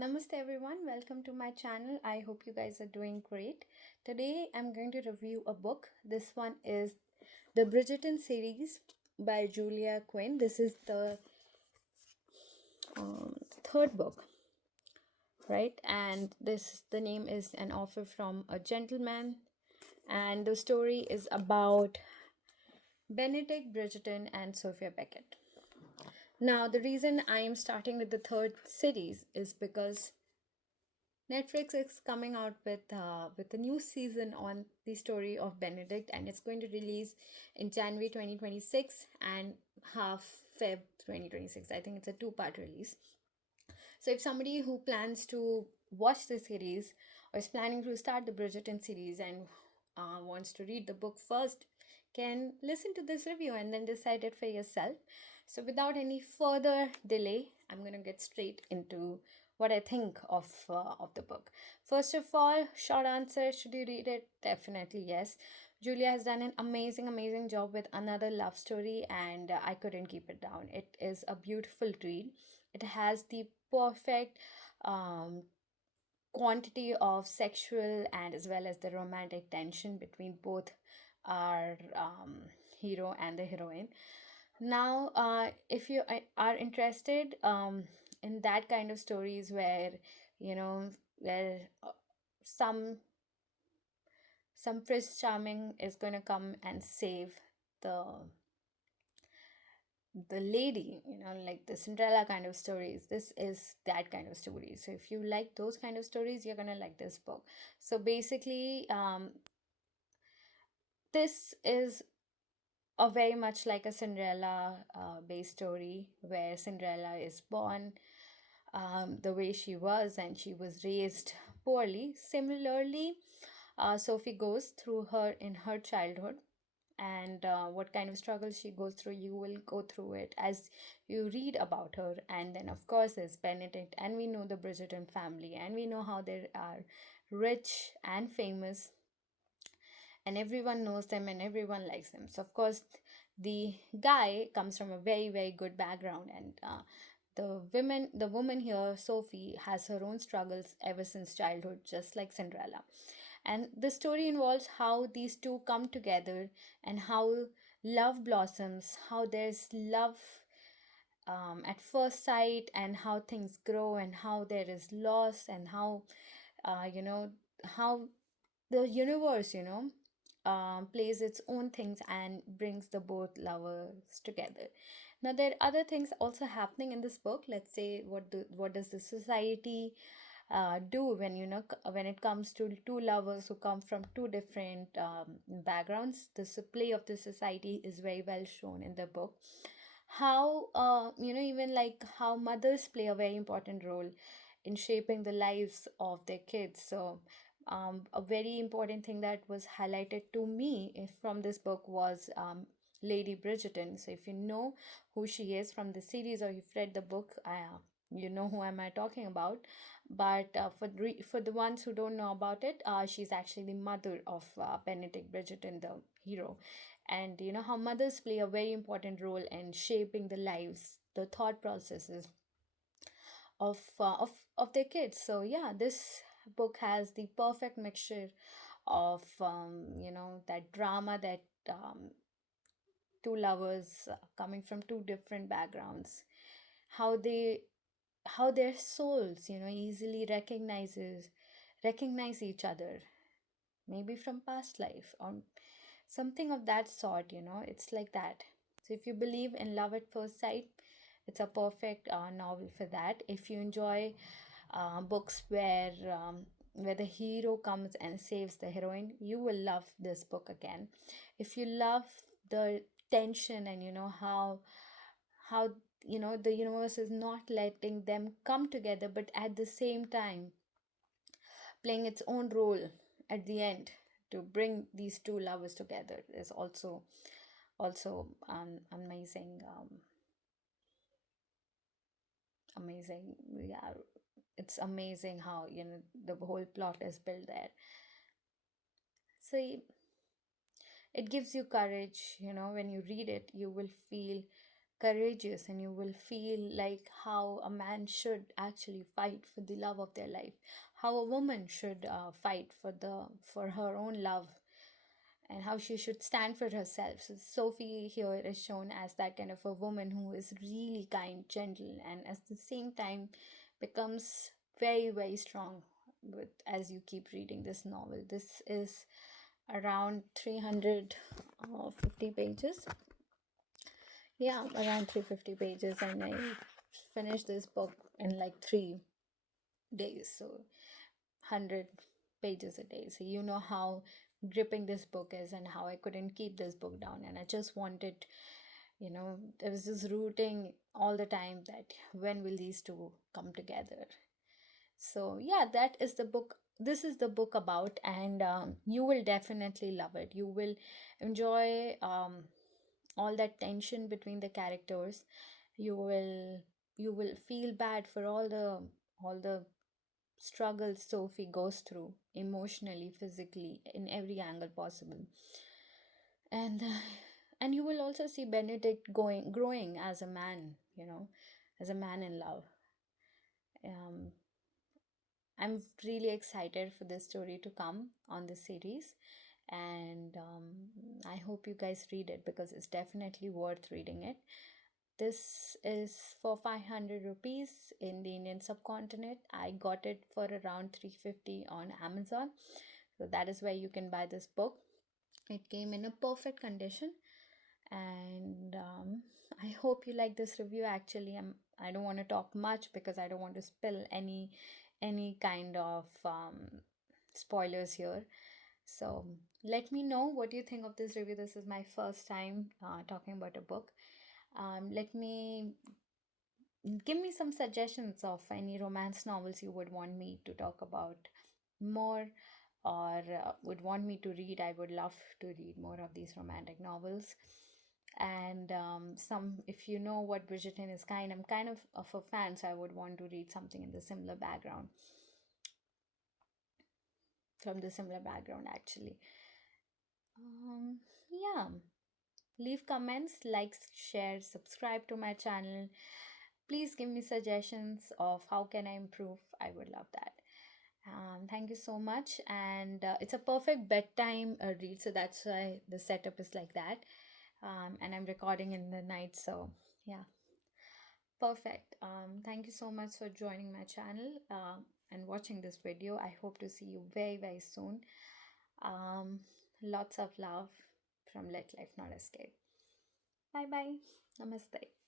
Namaste everyone, welcome to my channel. I hope you guys are doing great. Today I'm going to review a book. This one is the Bridgerton series by Julia Quinn. This is the third book, right? And the name is An Offer from a Gentleman, and the story is about Benedict Bridgerton and Sophia Beckett. Now, the reason I am starting with the third series is because Netflix is coming out with a new season on the story of Benedict, and it's going to release in January 2026 and half Feb 2026. I think it's a two-part release. So if somebody who plans to watch the series or is planning to start the Bridgerton series and wants to read the book first, can listen to this review and then decide it for yourself. So without any further delay, I'm going to get straight into what I think of the book. First of all, short answer, should you read it? Definitely yes. Julia has done an amazing job with another love story, and I couldn't keep it down. It is a beautiful read. It has the perfect um, quantity of sexual and as well as the romantic tension between both our hero and the heroine. Now, if you are interested in that kind of stories where where some Prince Charming is going to come and save the lady, like the Cinderella kind of stories. This is that kind of story. So if you like those kind of stories, you're gonna like this book. So basically, this is a very much like a Cinderella based story where Cinderella is born the way she was, and she was raised poorly. Similarly, Sophie goes through her in her childhood, and what kind of struggle she goes through, you will go through it as you read about her. And then of course there's Benedict, and we know the Bridgerton family, and we know how they are rich and famous, and everyone knows them and everyone likes them. So of course the guy comes from a very good background, and the woman here, Sophie, has her own struggles ever since childhood, just like Cinderella. And the story involves how these two come together and how love blossoms, how there's love at first sight, and how things grow, and how there is loss, and how you know how the universe plays its own things and brings the both lovers together. Now there are other things also happening in this book. Let's say, what does the society do when when it comes to two lovers who come from two different backgrounds. This play of the society is very well shown in the book. How even like how mothers play a very important role in shaping the lives of their kids. So a very important thing that was highlighted to me from this book was Lady Bridgerton. So if you know who she is from the series, or you've read the book, you know who am I talking about. But for the ones who don't know about it, she's actually the mother of Benedict Bridgerton, the hero. And you know how mothers play a very important role in shaping the lives, the thought processes of their kids. So yeah, this book has the perfect mixture of that drama, that two lovers coming from two different backgrounds, how their souls easily recognize each other, maybe from past life or something of that sort. It's like that. So if you believe in love at first sight, it's a perfect novel for that. If you enjoy books where the hero comes and saves the heroine, you will love this book again. If you love the tension, and how the universe is not letting them come together, but at the same time playing its own role at the end to bring these two lovers together, is also amazing. Amazing, yeah. It's amazing how the whole plot is built there. So it gives you courage. When you read it, you will feel courageous, and you will feel like how a man should actually fight for the love of their life, how a woman should fight for her own love, and how she should stand for herself. So Sophie here is shown as that kind of a woman who is really kind, gentle, and at the same time becomes very, very strong with as you keep reading this novel. This is around 350 pages. Yeah, around 350 pages, and I finished this book in like 3 days. So 100 pages a day. So you know how gripping this book is and how I couldn't keep this book down. And I just wanted, there was this rooting all the time that when will these two come together? So, yeah, that is the book. This is the book about, and you will definitely love it. You will enjoy all that tension between the characters. You will feel bad for all the struggles Sophie goes through emotionally, physically, in every angle possible. And and you will also see Benedict growing as a man, as a man in love. Um, I'm really excited for this story to come on this series, and I hope you guys read it because it's definitely worth reading it. This is for 500 rupees in the Indian subcontinent. I got it for around 350 on Amazon. So that is where you can buy this book. It came in a perfect condition, and I hope you like this review. Actually, I don't want to talk much because I don't want to spill any kind of spoilers here. So let me know what you think of this review. This is my first time talking about a book. Let me give me some suggestions of any romance novels you would want me to talk about more, or would want me to read. I would love to read more of these romantic novels. And some, if you know what Bridgerton is I'm kind of a fan, so I would want to read something in the similar background, from the similar background actually. Yeah, leave comments, likes, share, subscribe to my channel. Please give me suggestions of how can I improve. I would love that. Thank you so much. And it's a perfect bedtime read, so that's why the setup is like that. And I'm recording in the night, so yeah, perfect. Thank you so much for joining my channel and watching this video. I hope to see you very, very soon. Lots of love from Let Life Not Escape. Bye bye. Namaste.